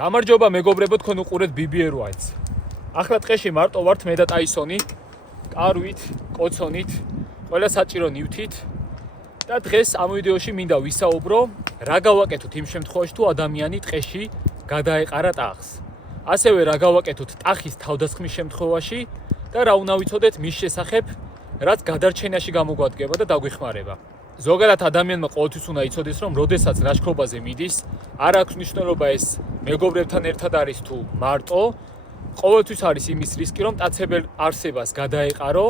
გამარჯობა მეგობრებო, თქვენ უყურეთ BBR Whites. ახლა დღეში მარტო ვართ მე და ტაისონი, კარვით, კოცონით, ყველა საჭირო ნივთით და დღეს ამ ვიდეოში მინდა ვისაუბრო რა გავაკეთოთ იმ შემთხვევაში თუ ადამიანი ტყეში გადაეყარა ტახს. ასევე რა გავაკეთოთ ტახის თავდასხმის შემთხვევაში და რა უნდა ვიცოდეთ მის შესახებ, რაც გადარჩენაში გამოგვადგება და დაგვიხმარება. ზოგადად ადამიანმა ყოველთვის უნდა იცოდეს, რომ როდესაც ლაშქრობაზე მიდის, არ აქვს მნიშვნელობა ეს მეგობრებთან ერთად არის თუ მარტო, ყოველთვის არის იმის რისკი, რომ მტაცებელ არსებას გადაეყარო,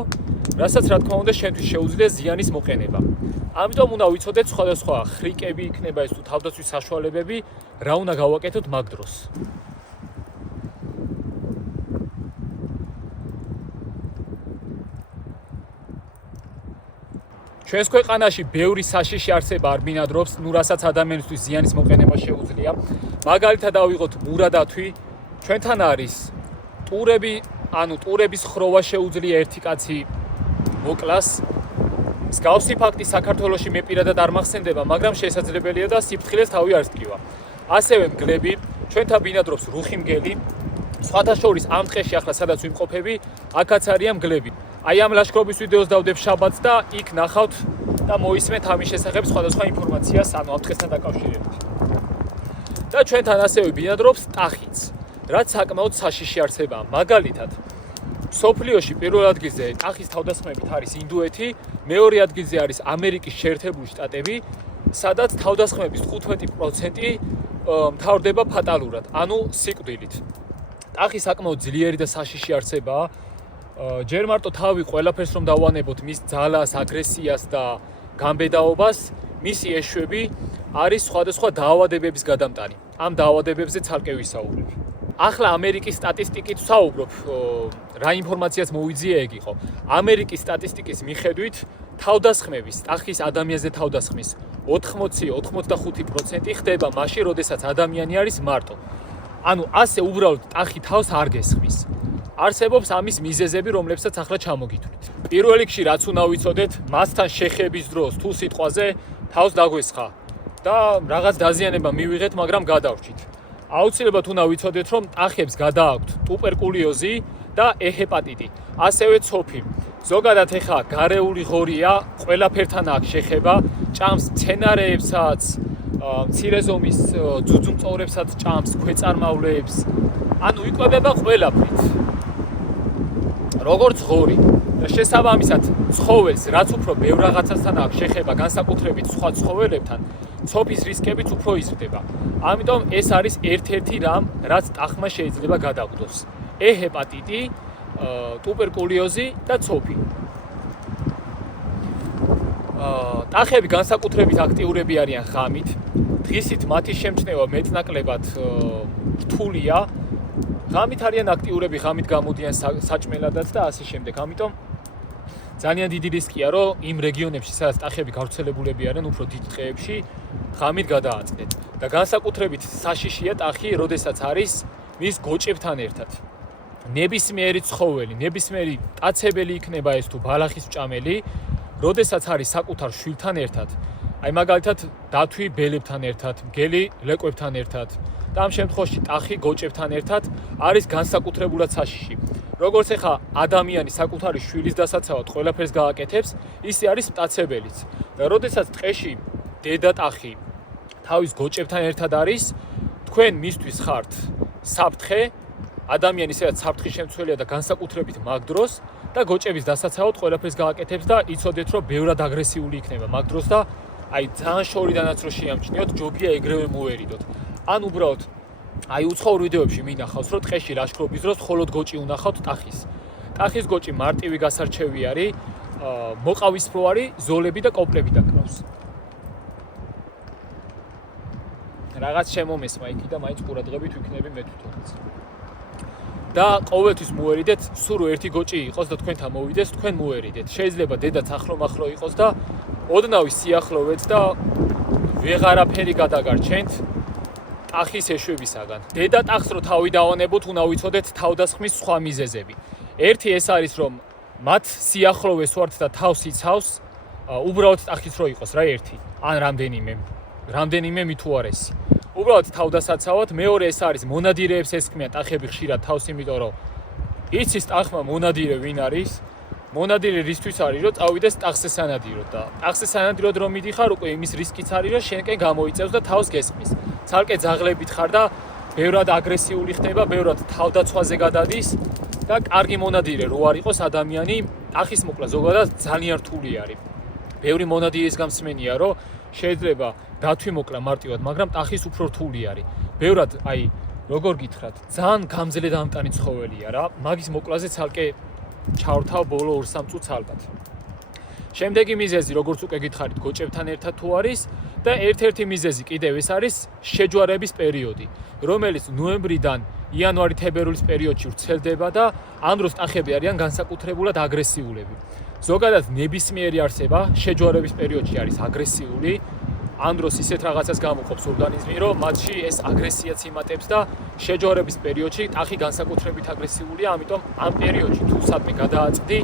რასაც რა თქმა უნდა შენთვის შეუძლია ზიანის მოყენება. ამიტომ უნდა ვიცოდეთ სხვადასხვა ხრიკები იქნება ეს თუ თავდაცვის საშუალებები, რა უნდა გავაკეთოთ მაგ დროს. ჩვენს ქვეყანაში ბევრი საშიში არსება არ ბინადრობს, რასაც ადამიანისთვის ზიანის მოყენება შეუძლია. მაგალითად ავიღოთ მურა დათვი, ჩვენთან არის ტურები, ტურების ხროვა შეუძლია ერთი კაცი მოკლას. მსგავსი ფაქტი საქართველოში მე პირადად არ მახსენდება, მაგრამ შესაძლებელია და სიფრთხილეს თავი არ სკივა. ასევე მგლები, ჩვენთან ბინადრობს რუხი მგელი, სხვათა შორის ამ ტყეში ახლა სადაც ვიმყოფები, აქაც არიან მგლები. აი ამ ლაშქრობის ვიდეოს დავდებ შაბათს და იქ ნახავთ და მოისმენთ ამის შესახებ სხვადასხვა ინფორმაციას, ამ ტყესთან დაკავშირებით. და ჩვენთან ასევე ბინადრობს ტახიც, რაც საკმაოდ საშიში არსებაა. მაგალითად, მსოფლიოში პირველ ადგილზე ტახის თავდასხმებით არის ინდოეთი, მეორე ადგილზე არის ამერიკის შეერთებული შტატები, სადაც თავდასხმების 15% მთავრდება ფატალურად, ანუ სიკვდილით. ტახი საკმაოდ ძლიერი და საშიში არსებაა. ჯერ მარტო თავი ყველაფერს რომ დავანებოთ მის ძალას, აგრესიას და გამბედაობას, მისი ეშვები არის სხვადასხვა დაავადებების გადამტანი. ამ დაავადებებზე ცალკე ვისაუბრებ. ახლა ამერიკის სტატისტიკით ვსაუბრობ, რა ინფორმაციას მოვიძიე ეგ იყო. ამერიკის სტატისტიკის მიხედვით თავდასხმების, ტახის ადამიანზე თავდასხმის 80-85% ხდება მაშინ, როდესაც ადამიანი არის მარტო. ანუ ასე უბრალოდ ტახი თავს არ გესხმის. არსებობს ამის მიზეზები, რომლებსაც ახლა ჩამოგითვლით. პირველ რიგში რაც უნდა ვიცოდეთ, მასთან შეხების დროს თუ სიტყვაზე თავს დაგვესხა და რაღაც დაზიანება მივიღეთ, მაგრამ გადავრჩით. აუცილებლად უნდა ვიცოდეთ, რომ ტახებს გადააქვთ ტუპერკულიოზი და ჰეპატიტი, ასევე ცოფი. ზოგადად ეხა გარეული ღორია, ყველაფერთან აქვს შეხება, ჭამს მცენარეებსაც, მცირე ზომის ძუძუმწოვრებსაც ჭამს, ქვეწარმავლეებს, ანუ იკვებება ყველაფრით. როგორც ღორი და შესაბამისად ცხოველს, რაც უფრო ბევრ რაღაცასთან აქვს შეხება, განსაკუთრებით სხვა ცხოველებთან, ცოფის რისკებიც უფრო იზრდება. ამიტომ ეს არის ერთ-ერთი რამ, რაც ტახმა შეიძლება გადაგვდოს. ჰეპატიტი, ტუპერკულიოზი და ცოფი. ტახები განსაკუთრებით აქტიურები არიან ღამით. დღისით მათი შემჩნევა მეტნაკლებად რთულია. ღამით არიან აქტიურები, ღამით გამოდიან საჭმელადაც და ასე შემდეგ. ამიტომ ძალიან დიდი რისკია, რომ იმ რეგიონებში, სადაც ტახები გავრცელებულები არიან, უფრო დიდ ტყეებში ღამით გადააწყდეთ. და განსაკუთრებით საშიშია ტახი, როდესაც არის მის გოჭებთან ერთად. ნებისმიერი ცხოველი, ნებისმიერი მტაცებელი იქნება ეს თუ ბალახის მჭამელი, როდესაც არის საკუთარ შვილთან ერთად. აი მაგალითად დათვი ბელებთან ერთად, მგელი ლეკვებთან ერთად. და ამ შემთხვევაში ტახი გოჭებთან ერთად არის განსაკუთრებულად საშიში. როგორც ეხა ადამიანი საკუთარი შვილის დასაცავად ყველაფერს გააკეთებს, ისე არის მტაცებელიც. და როდესაც ტყეში დედა ტახი თავის გოჭებთან ერთად არის, თქვენ მისთვის ხართ საფრთხე, ადამიანი სადაც საფრთხის შემცველია და განსაკუთრებით მაგ დროს და გოჭების დასაცავად ყველაფერს გააკეთებს და იცოდეთ, რომ ბევრად აგრესიული იქნება მაგ დროს და აი ძალიან შორიდანაც რო შეამჩნიოთ, ჯობია ეგრევე მოერიდოთ. ან უბრალოდ აი უცხოურ ვიდეოებში მინახავს, რომ ტყეში ლაშქრობის დროს მხოლოდ გოჭი უნახავთ ტახის. ტახის გოჭი მარტივი გასარჩევი არის, მოყავისფრო არის, ზოლები და კოპლები დაკრავს. რაღაც შემომესმა იქი და მაინც ყურადღებით ვიქნები მე თვითონაც. და ყოველთვის მოერიდეთ, სულ ერთი გოჭი იყოს და თქვენთან მოვიდეს, თქვენ მოერიდეთ. შეიძლება დედაც ახლო-მახლო იყოს და ოდნავი სიახლოვეც და ვეღარაფერი გადაგარჩენთ. ტახის ეშვებისაგან. დედა ტახს რო თავი დავანებოთ, უნდა ვიცოდეთ თავდასხმის სხვა მიზეზები. ერთი ეს არის, რომ მათ სიახლოვეს ვართ და თავს იცავს, უბრალოდ ტახის რო იყოს რა ერთი, ან რამდენიმე მით უარესი. უბრალოდ თავდასაცავად, მეორე ეს არის მონადირეებს ესქმიან ტახები ხშირად თავს, იმიტომ რომ იცის ტახმა მონადირე ვინ არის? მონადირე რისთვის არის, რომ წავიდეს ტახზე სანადიროდ და ტახზე სანადიროდ რომ მიდიხარ, უკვე იმის რისკიც არის, რომ შენკენ გამოიწევს და თავს გესხმის. ცალკე ძაღლებით ხარ და ბევრად აგრესიული ხდება, ბევრად თავდაცვაზე გადადის და კარგი მონადირე რო არ იყოს ადამიანი, ტახის მოკლა ზოგადად ძალიან რთული არის. ბევრი მონადირის გამსმენია, რომ შეიძლება დათვი მოკლა მარტივად, მაგრამ ტახის უფრო რთული არის. ბევრად, როგორ გითხრათ, ძალიან გამძლე დამტანი ცხოველია რა. მაგის მოკლაზე ცალკე ჩავრთავ ბოლო 2-3 წუთს ალბათ. შემდეგი მიზეზი, როგორც უკვე გითხარით, გოჭებთან ერთად თუ არის და ერთ-ერთი მიზეზი კიდევ ეს არის შეჯვარების პერიოდი, რომელიც ნოემბრიდან იანვარი-თებერვლის პერიოდში ვრცელდება და ამ დროს ტახები არიან განსაკუთრებულად აგრესიულები. ზოგადად ნებისმიერი არსება შეჯვარების პერიოდში არის აგრესიული. ამ დროს ისეთ რაღაცას გამოყოფს ორგანიზმი, რომ მათში ეს აგრესიაც იმატებს და შეჯვარების პერიოდში ტახი განსაკუთრებით აგრესიულია, ამიტომ ამ პერიოდში თუ სადმე გადააწყდი,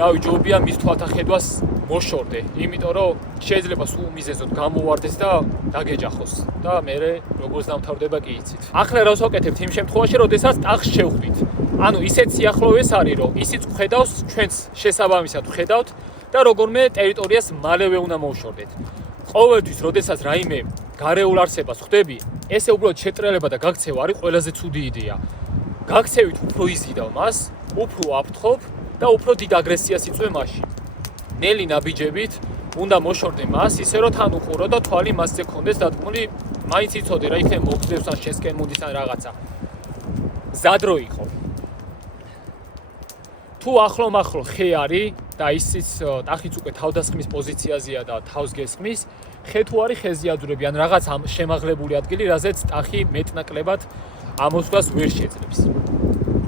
ჯობია მის თვალთახედვას მოშორდე, იმიტომ რომ შეიძლება სულ მიზეზოდ გამოვარდეს და დაგეჯახოს და მე როგორც დამთავრდება კი იცით. ახლა რას ვაკეთებთ იმ შემთხვევაში, როდესაც ტახს შევხვდით. ანუ ისეთ სიახლოვეს არის, რომ ისიც ხედავს, ჩვენც შესაბამისად ხედავთ და როგორმე ტერიტორიას მალევე უნდა მოვშორდეთ. ყოველთვის, როდესაც რაიმე გარეულ არსებას ხვდები, ესე უბრალოდ შეტრელება და გაქცევა არის ყველაზე ცუდი იდეა. გაქცევით უფრო იზიდავ მას, უფრო აფრთხობ და უფრო დიდ აგრესიას იწვე მასში. ნელი ნაბიჯებით უნდა მოშორდე მას, ისე რომ თან უყურო და თვალი მასზე კონდეს დადგმული, მაინც იცოდე რა იქნება მოგწევს ან შესკენ მოდის ან რაღაცა. მზად რო იყო. თუ ახლო-მახლო ხე არის და ისიც ტახიც უკვე თავდასხმის პოზიციაზეა და თავს გესხმის, ხე თუ არის ხეზე აძვრები ან რაღაც შემაღლებული ადგილი, რაზეც ტახი მეტნაკლებად ამოსვლას ვერ შეძლებს.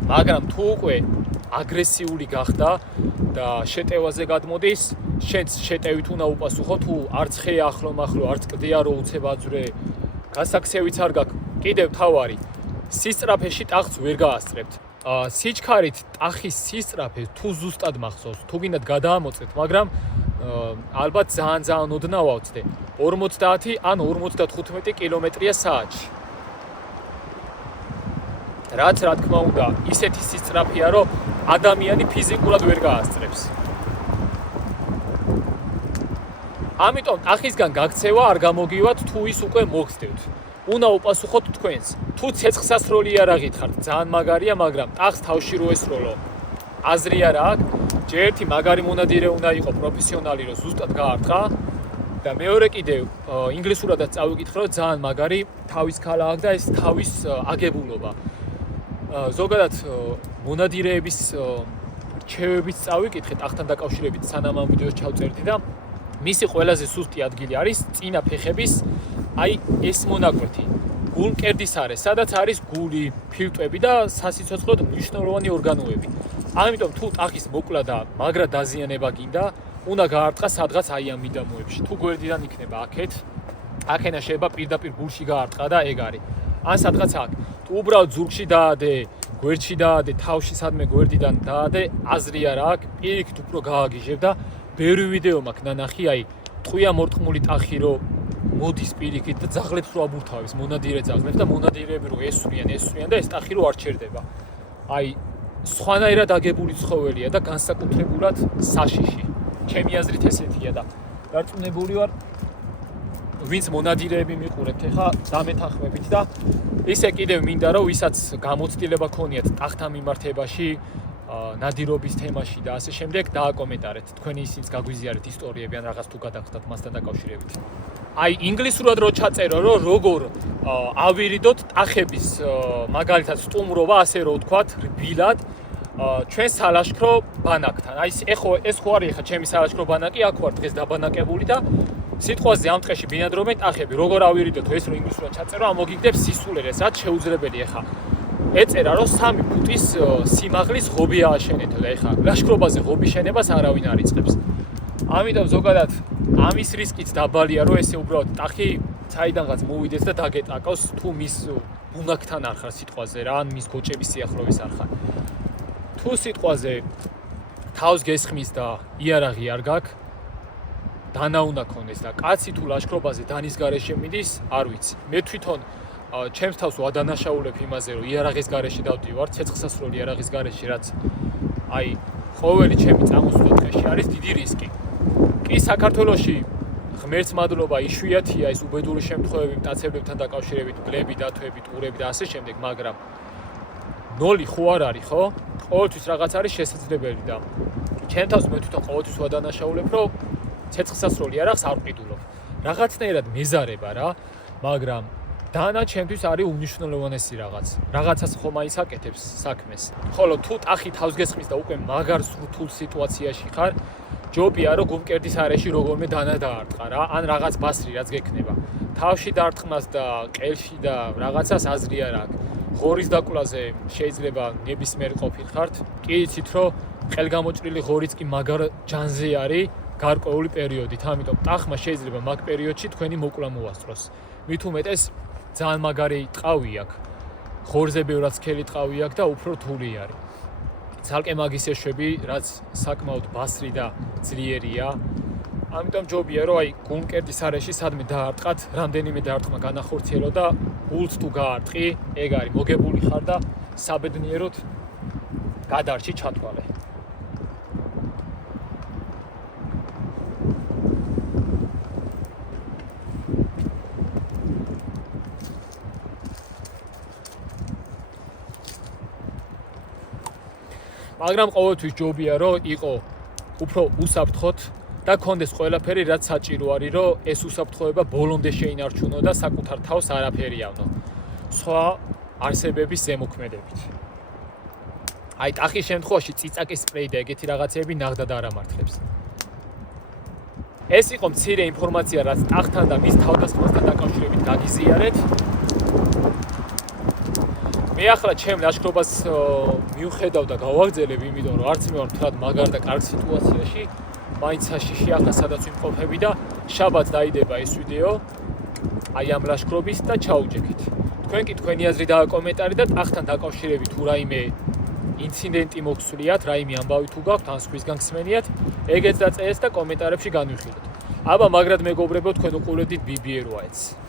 მაგრამ თუ უკვე აგრესიული გახდა და შეტევაზე გადმოდის, შენც შეტევით უნდა უპასუხო, თუ არც ხე ახლო-მახლო, არც კლდეა რო უცებ აძვრე, გასაქცევიც არ გაქვს. კიდევ თავარი, სისწრაფეში ტახს ვერ გაასწრებთ. სიჩქარით ტახის სისწრაფე თუ ზუსტად მახსოვს, თუ გინდათ გადაამოწეთ, მაგრამ ალბათ ძალიან ოდნავ ავწდე. 50 ან 55 კილომეტრია საათში. რაც რა თქმა უნდა, ისეთი სისწრაფეა, რომ ადამიანი ფიზიკურად ვერ გაასწრებს. ამიტომ ტახისგან გაქცევა არ გამოგივათ, თუ ის უკვე მოგხსნევთ. უნდა უპასუხოთ თქვენს. თუ ცეცხლსასროლი იარაღი ხართ, ძალიან მაგარია, მაგრამ ტახს თავში რო ესროლო. აზრი არა აქვს, ჯერ ერთი მაგარი მონადირე უნდა იყოს პროფესიონალი, რომ ზუსტად გაარტყა და მეორე კიდევ ინგლისურადაც წავიკითხე, რომ ძალიან მაგარი თავის ქალა აქვს და ეს თავის აგებულობა. ზოგადად მონადირეების რჩევებით წავიკითხე ტახთან დაკავშირებით, სანამ ამ ვიდეოს ჩავწერდი და მისი ყველაზე სუსტი ადგილი არის წინა ფეხების ეს მონაკვეთი, გულმკერდის არე, სადაც არის გული, ფილტვები და სასიცოცხლოდ მნიშვნელოვანი ორგანოები. ამიტომ თუ ტახის მოკლა და მაგრა დაზიანება გინდა, უნდა გაარტყა სადღაც ამ მიდამოებში. თუ გვერდიდან იქნება აქენა შეიძლება პირდაპირ გულში გაარტყა და ეგ არის. ან სადღაც აქ. თუ უბრალოდ ზურგში დაადე, გვერდში დაადე, თავში სადმე გვერდიდან დაადე, აზრი არა აქვს, პირიქით უფრო გააგიჟებ და ბევრი ვიდეო მაქვს ნანახი, ტყვია მორტყმული ტახი რო მოდის პირიქით და ძაღლებს რო აბურთავებს, მონადირე ძაღლებს და მონადირეები რო ესვრიან და ეს ტახი რო არ ჩერდება. სხვანაირად აგებული ცხოველია და განსაკუთრებულად საშიში. ჩემი აზრით ესეთია და დარწმუნებული ვარ, ვინც მონადირეები მიყურებთ ახლა დამეთანხმებით და ისე კიდევ მინდა რომ ვისაც გამოცდილება ქონიათ ტახთან მიმართებაში, ნადირობის თემაში და ასე შემდეგ, დააკომენტარეთ. თქვენი ისიც გაგვიზიარეთ ისტორიები ან რაღაც თუ გადაგხდათ მასთან დაკავშირებით. ინგლისურად რო ჩაწერო, რომ როგორ ავირიდოთ ტახების მაგალითად სტუმრობა, ასე რო ვთქვათ, რბილად ჩვენ სალაშქრო ბანაკთან. ეს ხო არის ხა ჩემი სალაშქრო ბანაკი, აქ ვარ დღეს დაბანაკებული და სიტყვაზე ამ ტყეში ბინადრობენ ტახები. როგორ ავირიდოთ ეს რო ინგლისურად ჩაწერო, ამოგიგდებს სისულელეს, რაც შეუძლებელი ხა. ეწერა რომ 3 ფუტის სიმაღლის ღობე ააშენეთო და ეხა ლაშქრობაზე ღობის შენებას არავინ არ იწყებს. ამიტომ ზოგადად ამის რისკიც დაბალია, რომ ესე უბრალოდ ტახი საიდანღაც მოვიდეს და დაგეტაკავს, თუ მის ბუნაკთან არ ხარ სიტყვაზე რა, ან მის გოჭების სიახლოვეს არ ხარ. თუ სიტყვაზე თავს გესხმის და იარაღი არ გაქვს, დანა უნდა ქონდეს და კაცი თუ ლაშქრობაზე დანის გარეშე მიდის, არ ვიცი. მე თვითონ ჩემს თავს ვადანაშაულებ იმაზე, რომ იარაღის გარეშე დავდივარ, ცეცხლსასროლი იარაღის გარეშე, რაც აი ყოველი ჩემი წამოსვლა დღეში არის დიდი რისკი. კი საქართველოში ღმერთს მადლობა იშვიათია ეს უბედური შემთხვევები მტაცებლებთან დაკავშირებით, გლები, დათვები, ტურები და ასე შემდეგ, მაგრამ ნოლი ხო არ არის, ხო? ყოველთვის რაღაც არის შესაძლებელი და ჩემ თავს მე თვითონ ყოველთვის ვადანაშაულებ, რომ ცეცხლსასროლი იარაღს არ ვყიდულობ. რაღაცნაირად მეზარება რა, მაგრამ დანა ჩემთვის არის უნიშნულოვანესი რაღაც. რაღაცას ხომ აისაკეთებს საქმეს. ხოლო თუ ტახი თავს გესხმის და უკვე მაგარ სრულ სიტუაციაში ხარ, ჯობია რომ გუმკერდის არეში როგორმე დანა დაარტყა რა, ან რაღაც ბასრი რაც გექნება. თავში დარტყმას და ყელში და რაღაცას აზრი არ აქვს. ღორის დაკვლაზე შეიძლება ნებისმიერ ყოფილხართ. კი იცით რომ ხელგამოჭრილი ღორიც კი მაგარ ჯანზე არის გარკვეული პერიოდით, ამიტომ ტახმა შეიძლება მაგ პერიოდში თქვენი მოკლა მოასწროს. მით უმეტეს ძალიან მაგარი ტყავი აქვს. ღორზე ბევრად სქელი ტყავი აქვს და უფრო რთული არის. ცალკე მაგის ეშვები, რაც საკმაოდ ბასრი და ძლიერია. ამიტომ ჯობია რომ აი გუმკერდის არეში სადმე დაარტყათ, რამდენიმე დარტყმა განახორციელო და გულს თუ გაარტყი, ეგ არის მოგებული ხარ და საბედნიეროდ გადარჩი ჩათვალე. მაგრამ ყოველთვის ჯობია რომ იყო უფრო უსაფრთხოდ და კონდეს ყველაფერი რაც საჭირო არის რომ ეს უსაფრთხოება ბოლომდე შეინარჩუნო და საკუთარ თავს არაფერი ავნო სხვა არსებების ზემოქმედებით. აი ტახის შემთხვევაში წიწაკის სპრეი და ეგეთი რაღაცები ნახდად არ ამართლებს. ეს იყო მცირე ინფორმაცია რაც ტახთან და მის თავდასხმასთან დაკავშირებით გაგიზიარეთ. მე ახლა ჩემ ლაშქრობას მივხედავ და გავაგზელებ, იმიტომ რომ არც მე ვარ მთლად მაგარ და კარგ სიტუაციაში, მაინც საშიში ახლა სადაც ვიმყოფები და შაბათს დაიდება ეს ვიდეო აი ამ ლაშქრობის და ჩაუჯექით. თქვენ კი თქვენი აზრი დააკომენტარით და ტახთან დაკავშირებით თუ რაიმე ინციდენტი მოგსვლიათ, რაიმე ამბავი თუ გაქვთ, ან სხვისგან გსმენიათ, ეგეც დაწერეთ და კომენტარებში განვიხილოთ. აბა მაგრად მეგობრებო, თქვენ უყურებთ BBR Whites.